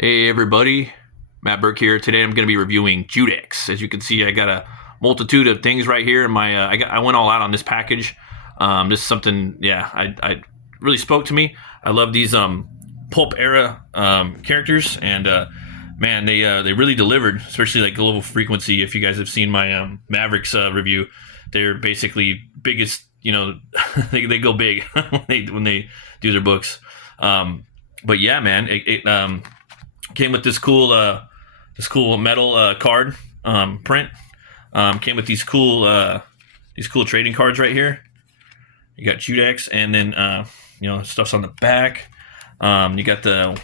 Hey everybody, Matt Burke here. Today I'm going to be reviewing Judex. As you can see, I got a multitude of things right here in my. I went all out on this package. This is something, yeah, I really spoke to me. I love these pulp era characters, and man, they really delivered. Especially like Global Frequency. If you guys have seen my Mavericks review, they're basically biggest. They go big when they do their books. But yeah, man, it came with this cool metal card print. Came with these cool trading cards right here. You got Judex, and then stuff's on the back. You got the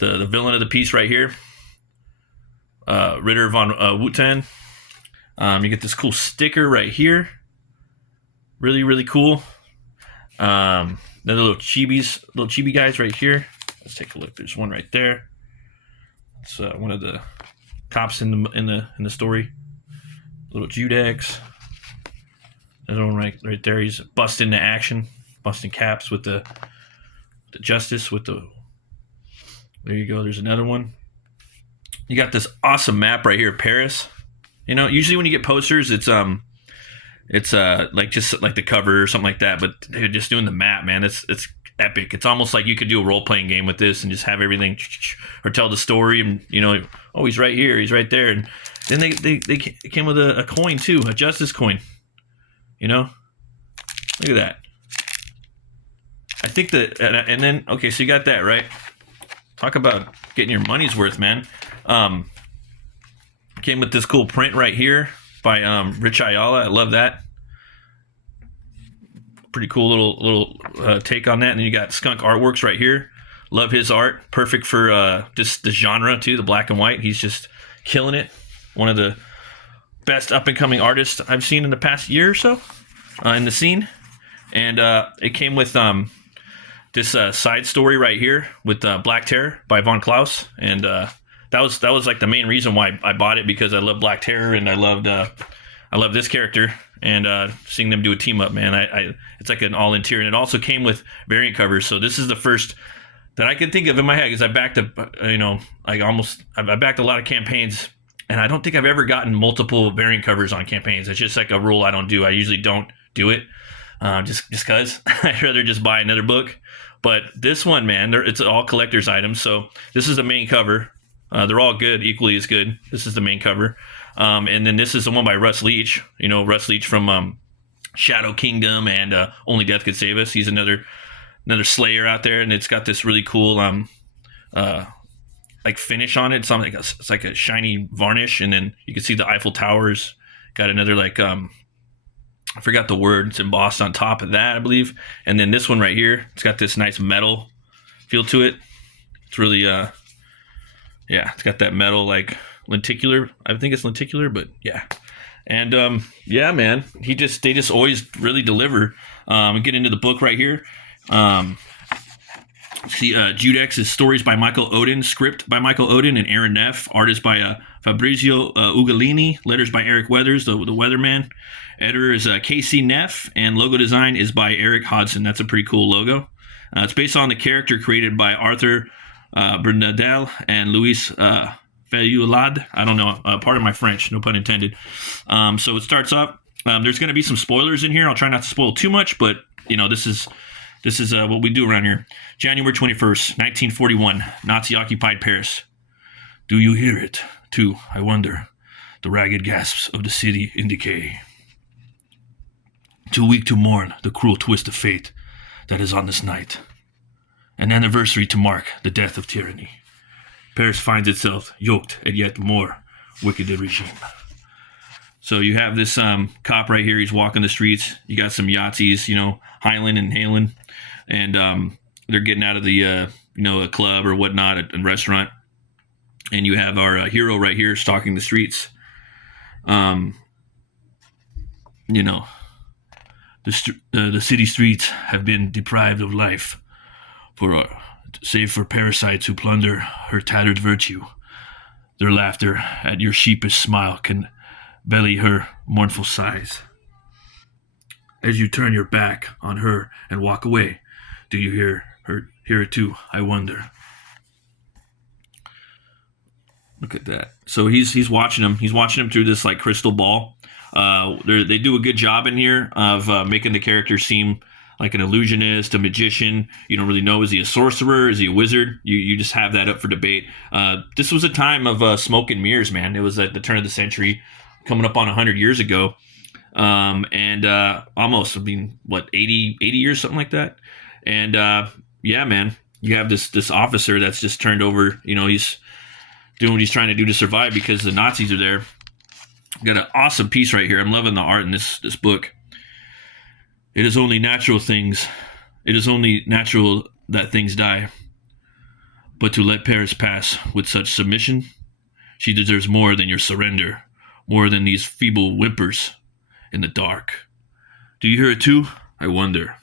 villain of the piece right here, Ritter von Wutan. You get this cool sticker right here. Really, really cool. Then the little chibi guys right here. Let's take a look. There's one right there. It's one of the cops in the story. Little Judex. Another one right there. He's busting the action, busting caps with the justice with the. There you go. There's another one. You got this awesome map right here, Paris. Usually when you get posters, it's like just like the cover or something like that. But dude, just doing the map, man, it's epic. It's almost like you could do a role playing game with this and just have everything, or tell the story. And oh, he's right here, he's right there. And then they came with a coin too, a justice coin. Look at that. I think that, and then okay, so you got that right. Talk about getting your money's worth, man. Came with this cool print right here by Rich Ayala. I love that. Pretty cool little take on that. And then you got Skunk Artworks right here. Love his art. Perfect for just the genre too, the black and white. He's just killing it. One of the best up and coming artists I've seen in the past year or so in the scene. And it came with this side story right here with Black Terror by Von Klaus. And that was like the main reason why I bought it, because I love Black Terror and I love this character, and seeing them do a team up, man, it's like an all in tier. And it also came with variant covers. So this is the first that I can think of in my head, because I backed I backed a lot of campaigns, and I don't think I've ever gotten multiple variant covers on campaigns. It's just like a rule I don't do. I usually don't do it, just because I'd rather just buy another book. But this one, man, it's all collector's items. So this is the main cover. They're all good, equally as good. This is the main cover. And then this is the one by Russ Leach. Russ Leach from Shadow Kingdom and Only Death Could Save Us. He's another Slayer out there, and it's got this really cool like finish on it. It's like a shiny varnish, and then you can see the Eiffel Towers. Got another like I forgot the word. It's embossed on top of that, I believe. And then this one right here, it's got this nice metal feel to it. It's really it's got that metal like lenticular. I think it's lenticular, but yeah. And yeah, man, they just always really deliver. Get into the book right here. See, Judex is stories by Michael Odin, script by Michael Odin and Aaron Neff, artist by Fabrizio Ugolini, letters by Eric Weathers, the weatherman. Editor is Casey Neff, and logo design is by Eric Hodson. That's a pretty cool logo. It's based on the character created by Arthur Bernadel and Luis Fayulad. I don't know, part of my French, no pun intended. So it starts up. There's going to be some spoilers in here. I'll try not to spoil too much, but this is what we do around here. January 21st, 1941, Nazi-occupied Paris. Do you hear it, too, I wonder? The ragged gasps of the city in decay. Too weak to mourn the cruel twist of fate that is on this night. An anniversary to mark the death of tyranny. Paris finds itself yoked at yet more wicked regime. So you have this cop right here. He's walking the streets. You got some Yahtzees, Highland and Halen, and they're getting out of the a club or whatnot, a restaurant. And you have our hero right here stalking the streets. The city streets have been deprived of life, save for parasites who plunder her tattered virtue. Their laughter at your sheepish smile can belly her mournful sighs. As you turn your back on her and walk away, do you hear it too, I wonder? Look at that. So he's watching him. He's watching him through this like crystal ball. They do a good job in here of making the character seem like an illusionist, a magician. You don't really know, is he a sorcerer? Is he a wizard? You just have that up for debate. This was a time of smoke and mirrors, man. It was at the turn of the century, coming up on 100 years ago. And almost, I mean, what, 80 years, something like that. And yeah, man, you have this officer that's just turned over. You know, he's doing what he's trying to do to survive because the Nazis are there. Got an awesome piece right here. I'm loving the art in this book. It is only natural that things die. But to let Paris pass with such submission, she deserves more than your surrender, more than these feeble whimpers in the dark. Do you hear it too? I wonder.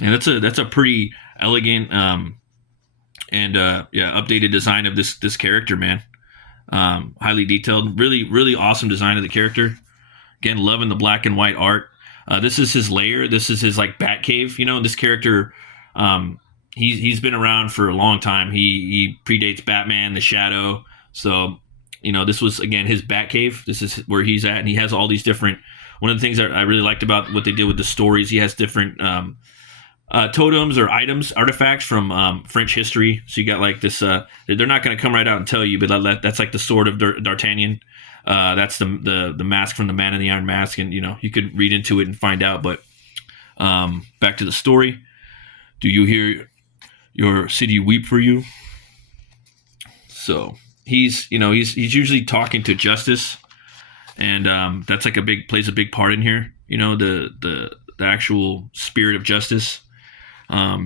And that's a pretty elegant and updated design of this character, man. Highly detailed, really awesome design of the character. Again, loving the black and white art. This is his lair. This is his like bat cave. You know, this character, he's been around for a long time. He predates Batman, the Shadow. So, you know, this was again his bat cave. This is where he's at, and he has all these different. One of the things that I really liked about what they did with the stories, he has different totems or items, artifacts from French history. So you got like this. They're not going to come right out and tell you, but that's like the sword of D'Artagnan. That's the mask from the Man in the Iron Mask, and you know you could read into it and find out. But back to the story. Do you hear your city weep for you? So he's usually talking to Justice, and that's like plays a big part in here. You know, the actual spirit of justice. That's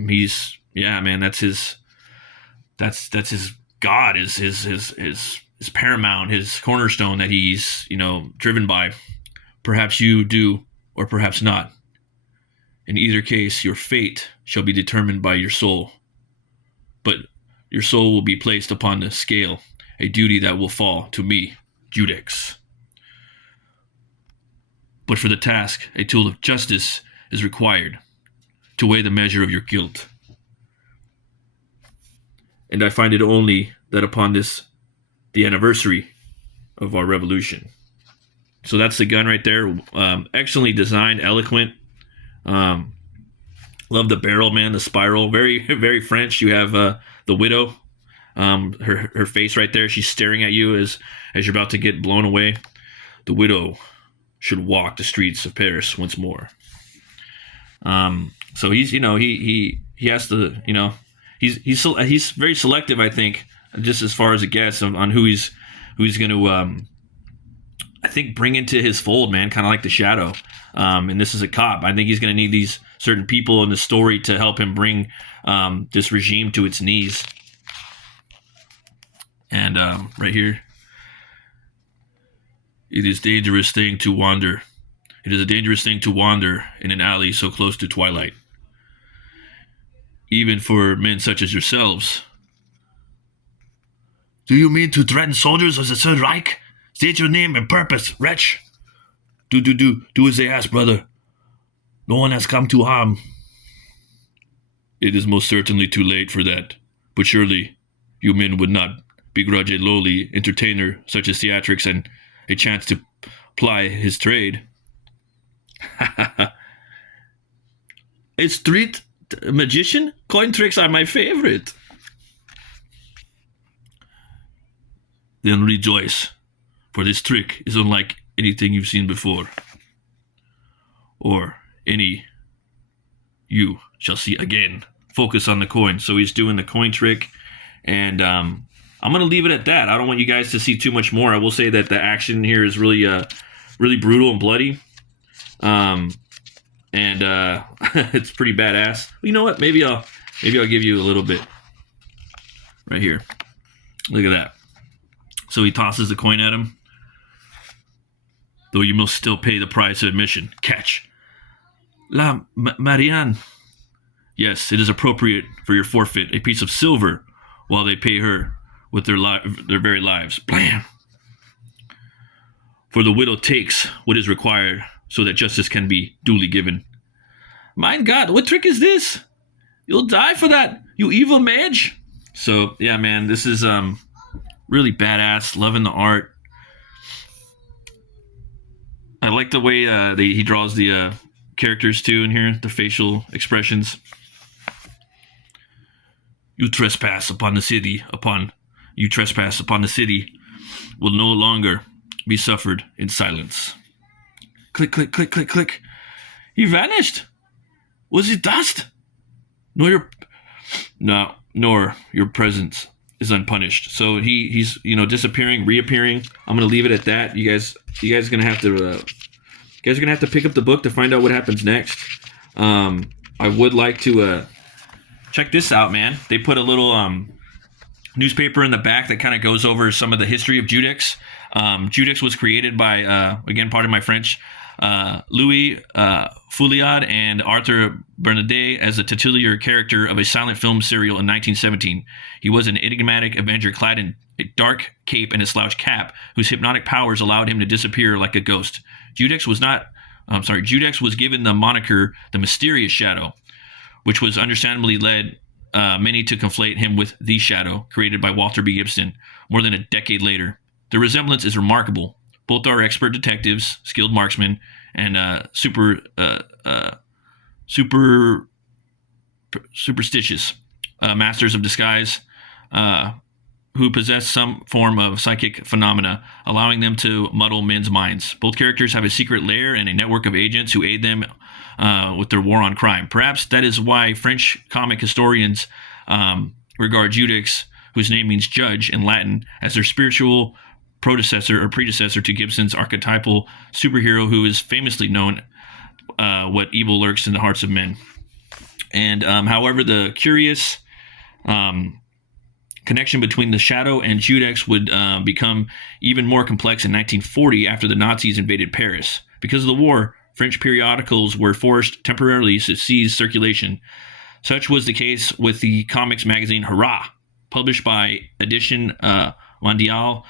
his God, is his paramount, his cornerstone that he's, you know, driven by. Perhaps you do, or perhaps not. In either case, your fate shall be determined by your soul. But your soul will be placed upon the scale, a duty that will fall to me, Judex. But for the task, a tool of justice is required to weigh the measure of your guilt. And I find it only that upon the anniversary of our revolution. So that's the gun right there. Excellently designed, eloquent. Love the barrel, man, the spiral. Very, very French. You have the widow, her face right there. She's staring at you as you're about to get blown away. The widow should walk the streets of Paris once more. So he's, you know, he has to, you know, he's very selective, I think, just as far as a guess on who he's going to, I think, bring into his fold, man, kind of like the Shadow. And this is a cop. I think he's going to need these certain people in the story to help him bring this regime to its knees. And right here, it is a dangerous thing to wander. It is a dangerous thing to wander in an alley so close to twilight. Even for men such as yourselves. Do you mean to threaten soldiers of the Third Reich? State your name and purpose, wretch. Do as they ask, brother. No one has come to harm. It is most certainly too late for that. But surely you men would not begrudge a lowly entertainer such as Theatrix and a chance to ply his trade. A street magician? Coin tricks are my favorite. Then rejoice, for this trick is unlike anything you've seen before, or any you shall see again. Focus on the coin. So he's doing the coin trick, and I'm going to leave it at that. I don't want you guys to see too much more. I will say that the action here is really brutal and bloody. It's pretty badass. You know what? Maybe I'll give you a little bit right here. Look at that. So he tosses the coin at him. Though you must still pay the price of admission. Catch. La Marianne. Yes, it is appropriate for your forfeit, a piece of silver, while they pay her with their very lives. Blam. For the widow takes what is required, so that justice can be duly given. My God, what trick is this? You'll die for that, you evil mage. So yeah, man, this is Really badass. Loving the art. I like the way he draws the characters too in here, the facial expressions. You trespass upon the city. Upon you trespass upon the city, will no longer be suffered in silence. Click, click, click, click, click. He vanished. Was it dust? Nor your presence is unpunished. So he's disappearing, reappearing. I'm gonna leave it at that. You guys are gonna have to pick up the book to find out what happens next. I would like to check this out, man. They put a little newspaper in the back that kind of goes over some of the history of Judex. Judex was created by, again, pardon my French, Louis Fouillade and Arthur Bernadet as a titular character of a silent film serial in 1917. He was an enigmatic Avenger clad in a dark cape and a slouch cap, whose hypnotic powers allowed him to disappear like a ghost. Judex was given the moniker the Mysterious Shadow, which was understandably led many to conflate him with The Shadow, created by Walter B. Gibson more than a decade later. The resemblance is remarkable. Both are expert detectives, skilled marksmen, and superstitious masters of disguise who possess some form of psychic phenomena, allowing them to muddle men's minds. Both characters have a secret lair and a network of agents who aid them with their war on crime. Perhaps that is why French comic historians regard Judex, whose name means judge in Latin, as their spiritual predecessor to Gibson's archetypal superhero, who is famously known what evil lurks in the hearts of men. And however, the curious connection between the Shadow and Judex would become even more complex in 1940 after the Nazis invaded Paris. Because of the war, French periodicals were forced temporarily to cease circulation. Such was the case with the comics magazine Hurrah, published by Edition Mondiale,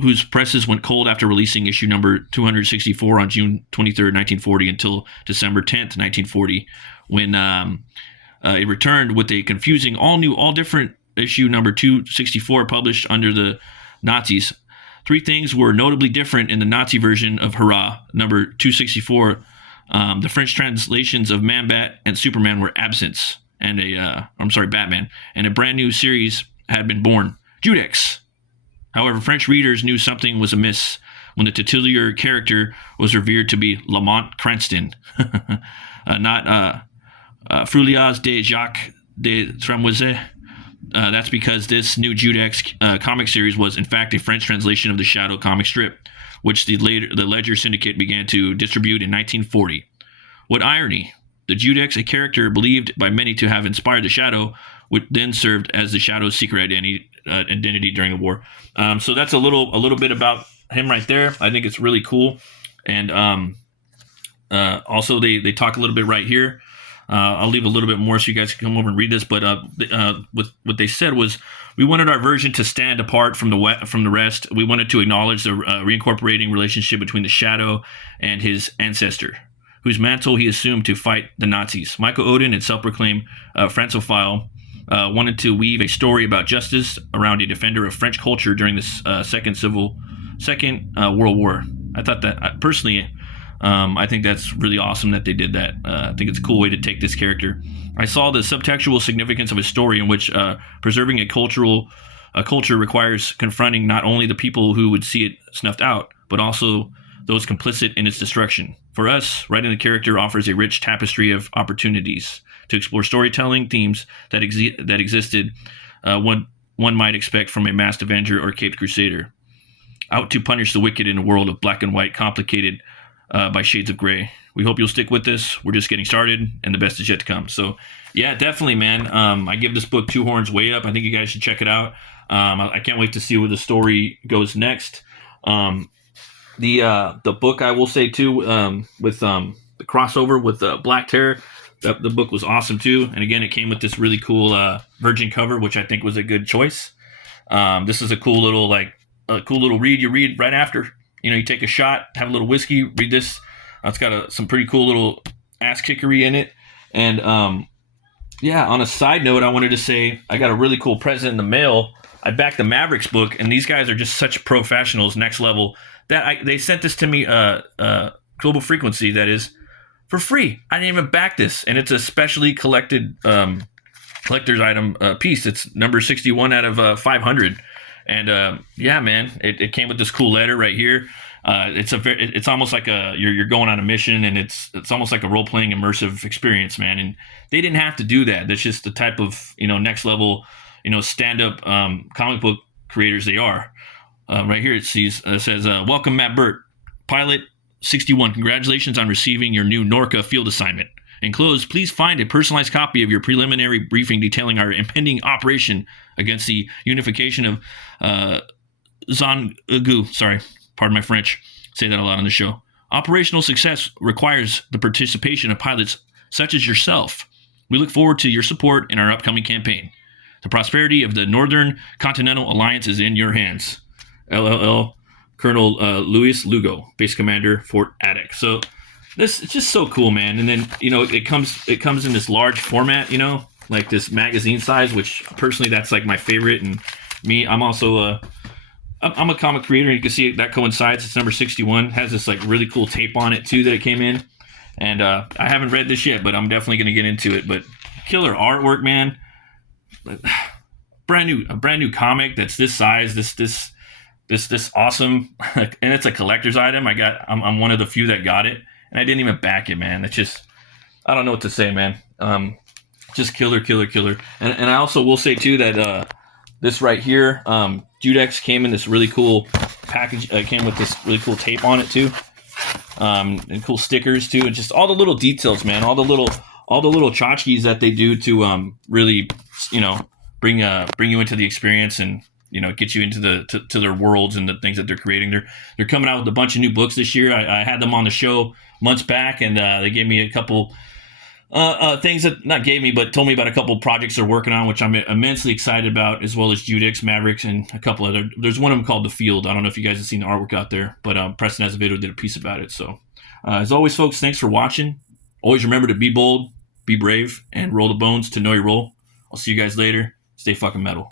whose presses went cold after releasing issue number 264 on June 23, 1940, until December 10th, 1940, when it returned with a confusing, all different issue number 264 published under the Nazis. Three things were notably different in the Nazi version of Hurrah, number 264. The French translations of Man-Bat and Superman were absent, and Batman, and a brand new series had been born, Judex. However, French readers knew something was amiss when the titular character was revered to be Lamont Cranston, not Fouillade de Jacques de Trémoisy. That's because this new Judex comic series was, in fact, a French translation of the Shadow comic strip, which the Ledger Syndicate began to distribute in 1940. What irony! The Judex, a character believed by many to have inspired the Shadow, would then served as the Shadow's secret identity during the war. So that's a little bit about him right there. I think it's really cool. And also they talk a little bit right here. I'll leave a little bit more so you guys can come over and read this. But what they said was, we wanted our version to stand apart from the rest. We wanted to acknowledge the reincorporating relationship between the Shadow and his ancestor, whose mantle he assumed to fight the Nazis. Michael Odin, and self-proclaimed Francophile, wanted to weave a story about justice around a defender of French culture during the Second World War. I thought that, personally, I think that's really awesome that they did that. I think it's a cool way to take this character. I saw the subtextual significance of a story in which preserving a culture requires confronting not only the people who would see it snuffed out, but also those complicit in its destruction. For us, writing the character offers a rich tapestry of opportunities to explore storytelling themes that existed one might expect from a masked avenger or caped crusader, out to punish the wicked in a world of black and white, complicated by shades of gray. We hope you'll stick with this. We're just getting started, and the best is yet to come. So, yeah, definitely, man. I give this book 2 horns way up. I think you guys should check it out. I can't wait to see where the story goes next. The book, I will say too, with the crossover with Black Terror, the book was awesome too. And again, it came with this really cool virgin cover, which I think was a good choice. This is a cool little read. You read right after. You take a shot, have a little whiskey, read this. It's got some pretty cool little ass kickery in it. And on a side note, I wanted to say I got a really cool present in the mail I backed the Mavericks book, and these guys are just such professionals, next level. That they sent this to me, Global Frequency, that is, for free. I didn't even back this, and it's a specially collected collector's item piece. It's number 61 out of 500, and yeah, man, it came with this cool letter right here. It's almost like you're going on a mission, and it's almost like a role playing immersive experience, man. And they didn't have to do that. That's just the type of next level stand up comic book creators they are. Right here it says, "Welcome, Matt Burt, Pilot 61. Congratulations on receiving your new Norca field assignment. Enclosed, please find a personalized copy of your preliminary briefing detailing our impending operation against the unification of Zongu." Sorry, pardon my French. Say that a lot on the show. "Operational success requires the participation of pilots such as yourself. We look forward to your support in our upcoming campaign. The prosperity of the Northern Continental Alliance is in your hands. LLL, Colonel Luis Lugo, Base Commander, Fort Attic." So it's just so cool, man. And then it comes in this large format, like this magazine size, which personally that's like my favorite. And me, I'm also I'm a comic creator, and you can see that coincides. It's number 61. It has this like really cool tape on it too that it came in. And I haven't read this yet, but I'm definitely going to get into it. But killer artwork, man. Brand new comic that's this size, this awesome, and it's a collector's item. I'm one of the few that got it, and I didn't even back it, man. It's just, I don't know what to say, man. Just killer. And I also will say too that this right here, Judex came in this really cool package. Came with this really cool tape on it too, and cool stickers too, and just all the little details, man. All the little tchotchkes that they do to really, bring you into the experience and get you into to their worlds and the things that they're creating. They're coming out with a bunch of new books this year. I had them on the show months back, and they gave me a couple things that not gave me, but told me about a couple projects they're working on, which I'm immensely excited about, as well as Judex, Mavericks, and a couple other. There's one of them called The Field. I don't know if you guys have seen the artwork out there, but Preston has a video, did a piece about it. So as always, folks, thanks for watching. Always remember to be bold, be brave, and roll the bones to know your role. I'll see you guys later. Stay fucking metal.